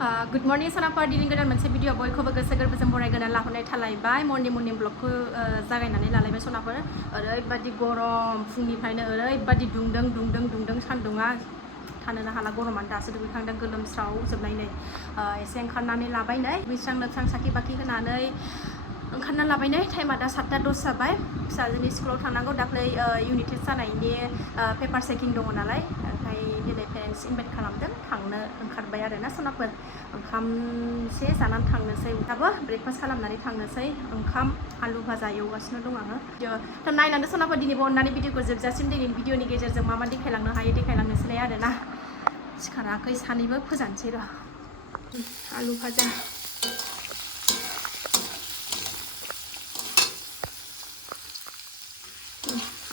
Good morning सनाफोर दिनै गोदान मोनसे भिडिअ बयखौबो गोसो गोरबोजों बरायगोना लाहरनाय थालायबाय मर्निं ब्लगखौ जागायनानै लालायबाय सनाफोर ओरैबादि गरम फुंनिफ्रायनो ओरैबादि दुंदों सान्दुङा थानोनो हाला गरमानो दासो दुगैखांदों गोलोमस्राव जोबनाय नै एसे ओंखारनानै लाबाय नै दुगैस्रां लोबस्रां साखि बाखि होनानै ओंखारना लाबाय नै टाइमा दा 7:10 जाबाय फिसाजोनि स्कुलाव थांनांगौ दाख्लै इउनिट टेस्ट जानायनि पेपार चेकिं दङ नालाय ओमफ्राय दिनै पेरेन्ट्स इनभाइट खालामदों थांनो ओंखारबाय आरोना सनाफोर ओंखामसे जानानै थांनोसै दाबो ब्रेकफास्ट खालामनानै थांनोसै ओंखाम आलु भाजा एवगासिनो दं आङो थ' नायनानै सनाफोर दिनैबो अननानै भिडिअखौ जोबजासिम दिनैनि भिडिअनि गेजेरजों मा देखायलांनो हायो देखायलांनोसैलाय आरोना सिखाराखै सानैबो फोजानोसै र' आलु भाजा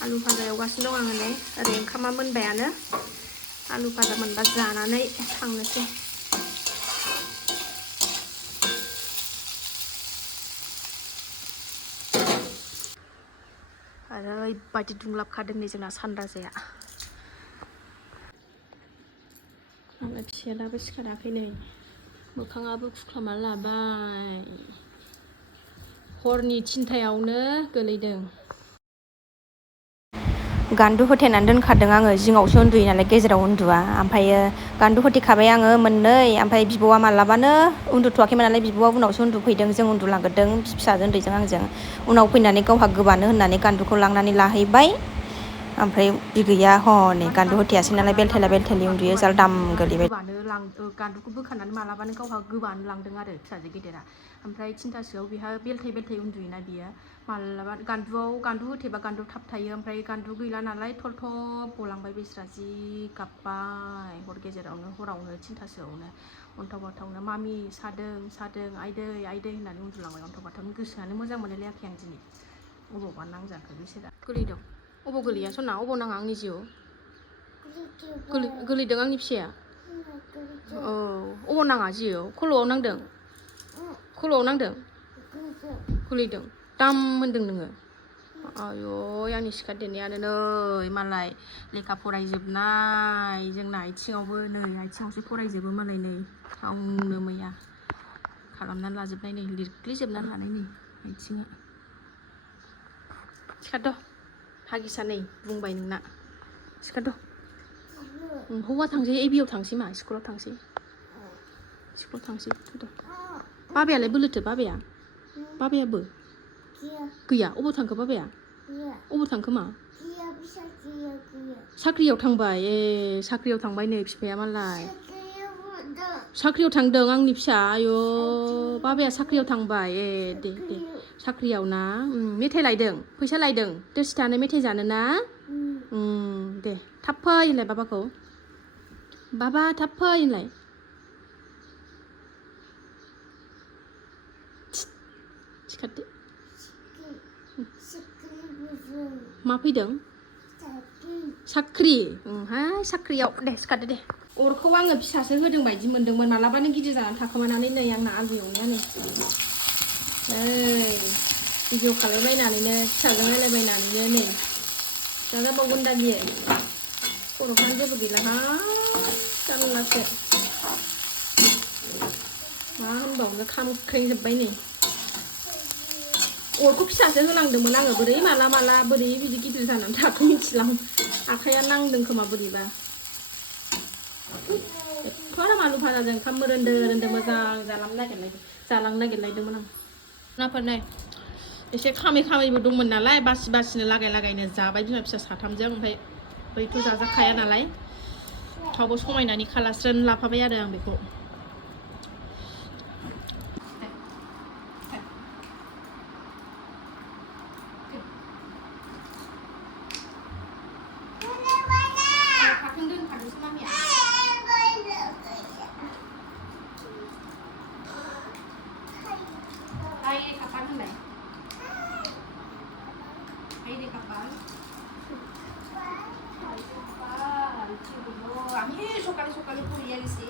आलु भाजा एवगासिनो दं आङो नै ओरै ओंखामा मोनबायानो आलु भाजा मोनबा जानानै थांनोसै ओरैबायदि दुंलाबखादों नै जोंना सानराजाया आंना फिसाया दाबो सिखाराखै नै मोखाङाबो खुख्लामना लाबाय हरनि 3टायावनो गोलैदों गान्दु होथेनानै दोनखादों आङो जिङावसो उन्दुयो नालाय गेजेराव उन्दुआ ओमफ्रायो गान्दु होथेखाबाय आङो मोननै ओमफ्राय बिब'आ मालाबानो उन्दुथ'वाखैमोन नालाय बिब'आ उनावसो उन्दुफैदों जों उन्दुलांग्रोदों फिसाजो उन्दैजों आंजों उनाव फैनानै गावहा गोबानो होननानै गान्दुखौ लांनानै लाहैबाय ओमफ्राय बि गैया हनै गान्दु होथेयासै नालाय बेलथायला उन्दुयो जालदाम गोलैबाय गान्दुखौ बोखानानै मालाबानो गावहा गोबानो लांदों आरो फिसाजो गेदेरा ओमफ्राय 3टासोआव बेहा बेलथाय उन्दुयोना बियो मालाबा गान्दु होथेबा गान्दु थाब थायो ओमफ्राय गान्दु गैला नालाय थलथब गलांबाय बेस्रा जि गाबबाय हर गेजेरावनो हरावनो 3टासोआवनो अन्थाव बाथावनो मामि सादों आइदै होननानै उन्दुलांबाय अन्थाव बाथावनो गोसोआनो मोजां मोनलायाखै आं दिनै अबावबा नांजाखो बिसोरा गोलैदों अबाव गोलैया सना अबाव नाङा आंनि जिउ गोलैदों आंनि फिसाया औ अबाव नाङा जिउ खल'आव नांदों गोलैदों दाम होनदों नोङो आयौ आंनि सिखारदेरनायानो नै मालाय लेखा फरायजोबनाय जोंना आथिङावसो फरायजोबो मालाय नै गावनो मैया खालामनानै लाजोबनाय नै लिरग्लिजोबनानै लानाय नै आथिङा सिखारद' हागिसा नै बुंबाय नोंना सिखारद' हौवा थांसै एबियाव थांसै मा स्कुलाव थांसै थुद' बाबायालाय बोलोथो बाबायाबो गैया अबाव थांखो बाबाया अबाव थांखो मा साख्रियाव थांबाय साख्रियाव थांबाय नै बिफाया मालाय साख्रियाव थांदों आंनि फिसा आयौ बाबाया साख्रियाव थांबाय दे साख्रियाव ना मेथाइ लायदों फैसा लायदों दसे थानो मेथाइ जानो ना दे थाब फै होनलाय बाबाखौ बाबा थाब फै होनलाय सिखारदो मा फैदों साख्रि साख्रियाव दे सिखारदो दे अरखौ आङो फिसासो होदों बायदि मोनदोंमोन मालाबानो गिदिर जानानै थाखोमानानै नै आंना आलु एवनायानो भिडिअ खालामलायनानैनो फिसाजों रायलायबायनानैनो नै जाजाबावगोन दा बियो खर'फ्रानो जेबो गैलाहाय जारलासो मा होनबावनो खामख्रेंजोब्बाय नै अरखौ फिसासो होनांदोंमोन आङो बोरै माला बोरै बिदि गिदिर जानानै थाखो मिथिलां आखाइया नांदों खोमा बोरैबा एफाराब आलु भाजाजों ओंखाम रोन्दो मोजां जालांनो नागिरलायदोंमोन आं नाफोर नै एसे खामैबो दंमोन नालाय बासिनो लागायनो जाबाय बिमा फिसा साथामजों ओमफ्राय बैथ' जाजाखाया नालाय थावबो समायनानै खालास्रोन लाफाबाय आरो आं बेखौ আমি সকালে পড়িয়া গেছি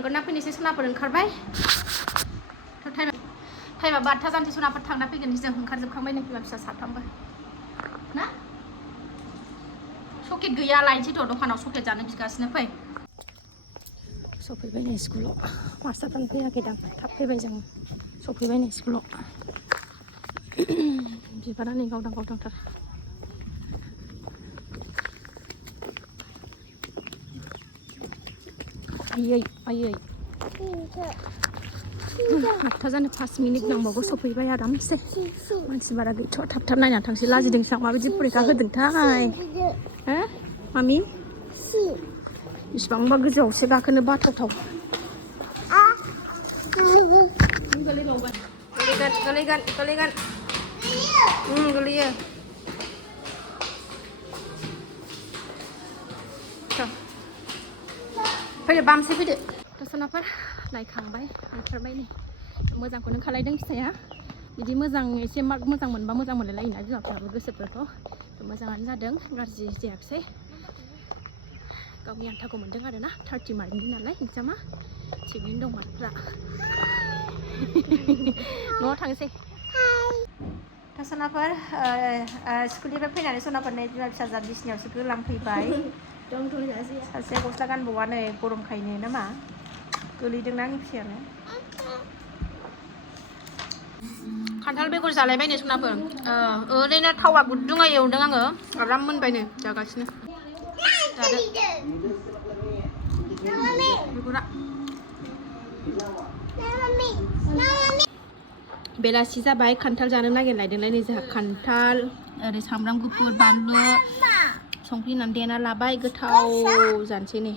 थांगोन ना फैनोसै सनाफोर ओंखारबाय टाइमा 12ता जानोसै सनाफोर थांना फैगोन जों ओंखारजोबखांबाय नै बिमा फिसा साथामबो ना सकेट गैया लायनोसैथ' दखानाव सकेट जानो बिगासिनो फै सफैबाय नै स्कुलाव मास्टारफ्रानो फैयाखै दां थाब फैबाय जों सफैबाय नै स्कुलाव बिबारा नै गावदां गावदांथार आयै आयै 8ता जानो 5 मिनिट नांबावगौ सफैबाय आरामसे मानसि बारा गैथ'आ थाब थाब नायनानै थांसै लाजिदोंसो आं माबायदि फरिखा होदोंथाय हो मामि बेसेबांबा गोजौआवसो गाखोनो बाथावथाव गोलैगोन गोलैयो फैदो बामसै फैदो दसनाफोर नायखांबाय ओंखारबाय नै मोजांखौनो खालायदों फिसाया बिदि मोजां एसे मार्क मोजां मोनबा मोजां मोनलायलायोना बिमाफ्राबो गोसोफोरखौ मोजाङानो जादों गाज्रि जायाखिसै गावनि आन्थाखौ मोनदों आरो ना 30 मार्कनि नालाय एग्जामा थिगैनो दं मार्कफ्रा न'आव थांसै सनाफोर स्कुलनिफ्राय फैनानै सनाफोरनि बिमा फिसा जा बिसिनायावसो गोलांफैबाय सासे गस्ला गानबावा नै गरमखायनो नामा गोलैदोंना आंनि फिसायानो खान्थाल बेगर जालायबाय नै सनाफोर ओरैनो थावा गुदुङै एवदों आङो आराम मोनबाय नै जागासिनो बेगरा बेलासि जाबाय खान्थाल जानो नागिरलायदोंलाय नै जोंहा खान्थाल ओरै सामब्राम गुफुर बानलु संख्रि होनानै देना लाबाय गोथाव जानोसै नै